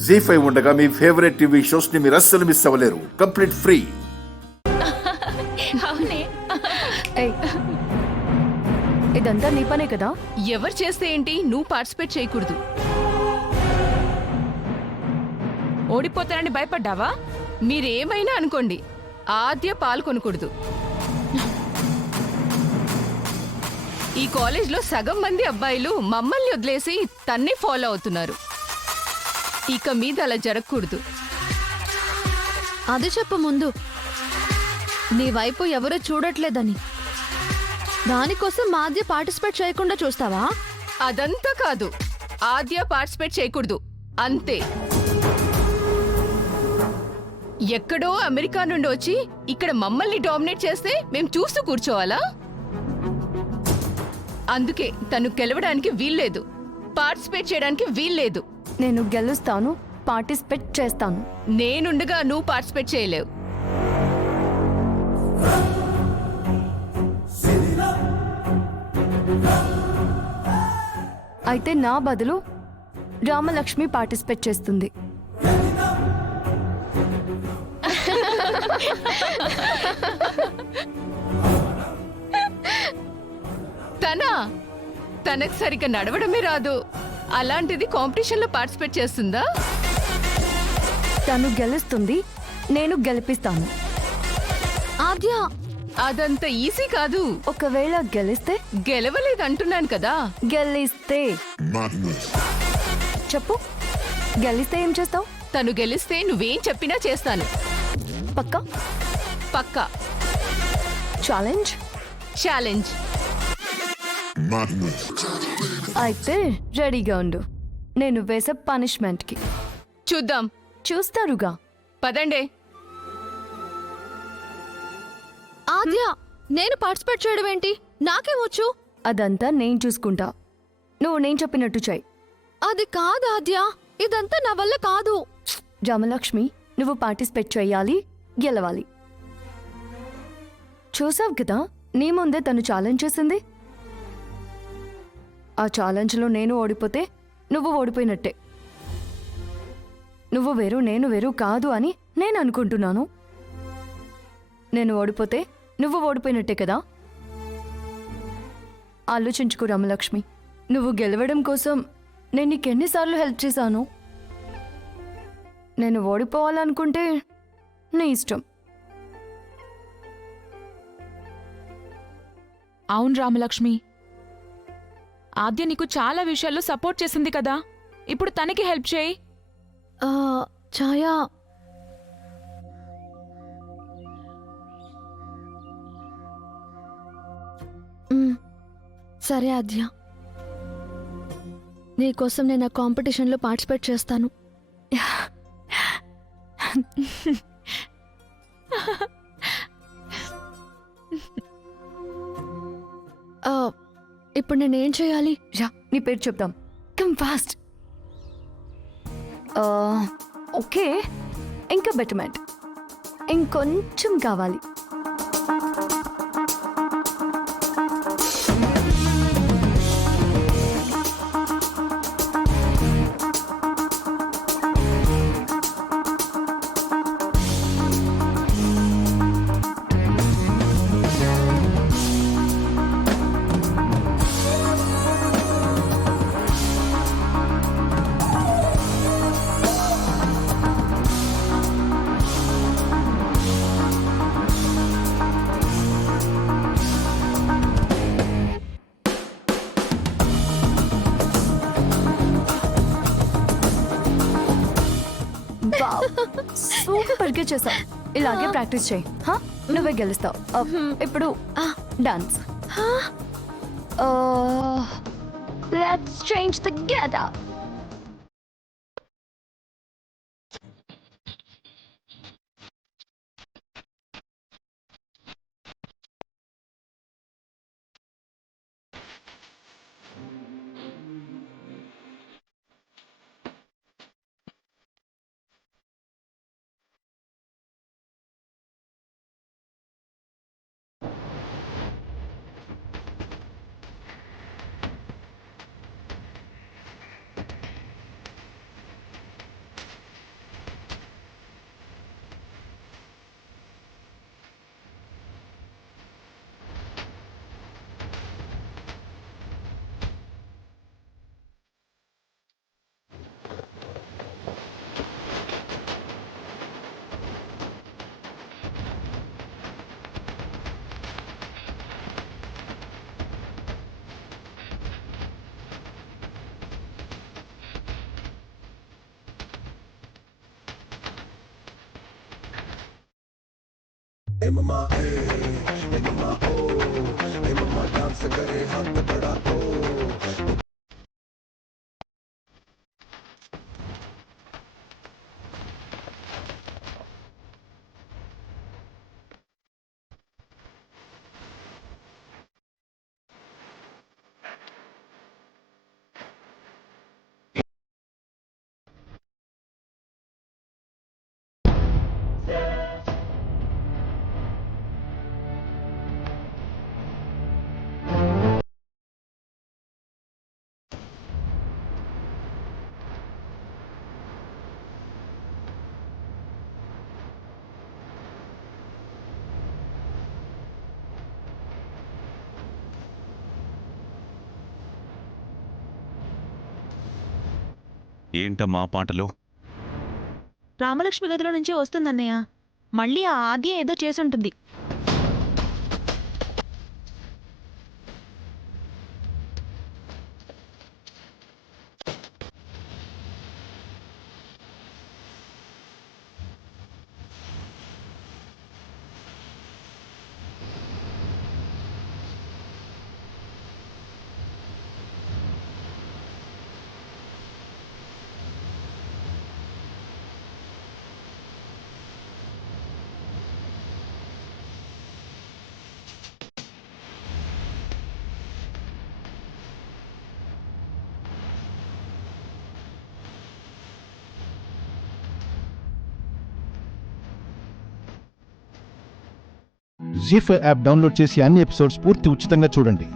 జీ5 ఉండగా మీ favourite TV shows ని మీరు అస్సలు మిస్ అవ్వలేరు. Complete free. అవునే. ఏయ్, ఇదంతా నీ పనే కదా? ఎవరు చేస్తే ఏంటి, నువ్వు పార్టిసిపేట్ చేయకూడదు. ఓడిపోతానని భయపడ్డావా? మీరేమైనా అనుకోండి, ఆద్య పాల్గొనకూడదు. ఈ కాలేజ్లో సగం మంది అబ్బాయిలు మమ్మల్ని వదిలేసి తన్నే ఫాలో అవుతున్నారు. ఇక మీద అలా జరగకూడదు. అది చెప్పు ముందు. నీ వైపు ఎవరూ చూడట్లేదని దానికోసం ఆద్య పార్టిసిపేట్ చేయకుండా చూస్తావా? అదంతా కాదు, ఆద్య పార్టిసిపేట్ చేయకూడదు అంతే. ఎక్కడో అమెరికా నుండి వచ్చి ఇక్కడ మమ్మల్ని డామినేట్ చేస్తే మేం చూస్తూ కూర్చోవాలా? అందుకే తను గెలవడానికి వీల్లేదు, పార్టిసిపేట్ చేయడానికి వీల్లేదు. నేను గెలుస్తాను, పార్టిసిపేట్ చేస్తాను. నేనుండగా నువ్వు పార్టిసిపేట్ చేయలేవు. అయితే నా బదులు రామలక్ష్మి పార్టిసిపేట్ చేస్తుంది. తనకు సరిగ్గా నడవడమే రాదు, అలాంటిది కాంపిటీషన్లో పార్టిసిపేట్ చేస్తుందా? తను గెలుస్తుంది, నేను గెలిపిస్తాను. ఆద్య, అదంత ఈజీ కాదు. ఒకవేళ గెలిస్తే? గెలవలేదు అంటున్నాను కదా. గెలిస్తే చెప్పు, గెలిస్తే ఏం చేస్తావు? తను గెలిస్తే నువ్వేం చెప్పినా చేస్తాను. పక్కా? పక్కా. ఛాలెంజ్? ఛాలెంజ్. అయితే రెడీగా ఉండు, నేను వేసే పనిష్మెంట్ కి. చూద్దాం. చూస్తారుగా. పదండే. ఆద్య, నేను పార్టిసిపేట్ చేయడం ఏంటి? నాకేమొచ్చు? అదంతా నేను చూసుకుంటా, నువ్వు నేను చెప్పినట్టు చెయ్యి. అది కాదు ఆద్య, ఇదంతా నా వల్ల కాదు. రామలక్ష్మి, నువ్వు పార్టిసిపేట్ చేయాలి, గెలవాలి. చూసావు కదా, నీ ముందే తను ఛాలెంజ్ చేసింది. ఆ ఛాలెంజ్లో నేను ఓడిపోతే నువ్వు ఓడిపోయినట్టే. నువ్వు వేరు, నేను వేరు కాదు అని నేను అనుకుంటున్నాను. నేను ఓడిపోతే నువ్వు ఓడిపోయినట్టే కదా. ఆలోచించుకో రామలక్ష్మి, నువ్వు గెలవడం కోసం నేను నీకెన్నిసార్లు హెల్ప్ చేశాను. నేను ఓడిపోవాలనుకుంటే నీ ఇష్టం. అవును రామలక్ష్మి, ఆద్య నీకు చాలా విషయాల్లో సపోర్ట్ చేసింది కదా, ఇప్పుడు తనకి హెల్ప్ చేయి. ఛాయా, సరే ఆద్య, నీకోసం నేను ఆ కాంపిటీషన్లో పార్టిసిపేట్ చేస్తాను. ఇప్పుడు నేనేం చేయాలి? రా, నీ పేరు చెప్దాం. Come fast. ఓకే, ఇంకా బెటర్మెంట్ ఇంకొంచెం కావాలి. సూపర్ గా చేసావు. ఇలాగే ప్రాక్టీస్ చేయి, నువ్వే గెలుస్తావు. ఇప్పుడు dance. Let's change the getup. ఏంటమ్మా పాటలు? రామలక్ష్మి గదిలో నుంచే వస్తుందన్నయ్య. మళ్ళీ ఆ ఆద్య ఏదో చేసుంటుంది. జీ5 యాప్ డౌన్లోడ్ చేసి అన్ని ఎపిసోడ్స్ పూర్తి ఉచితంగా చూడండి.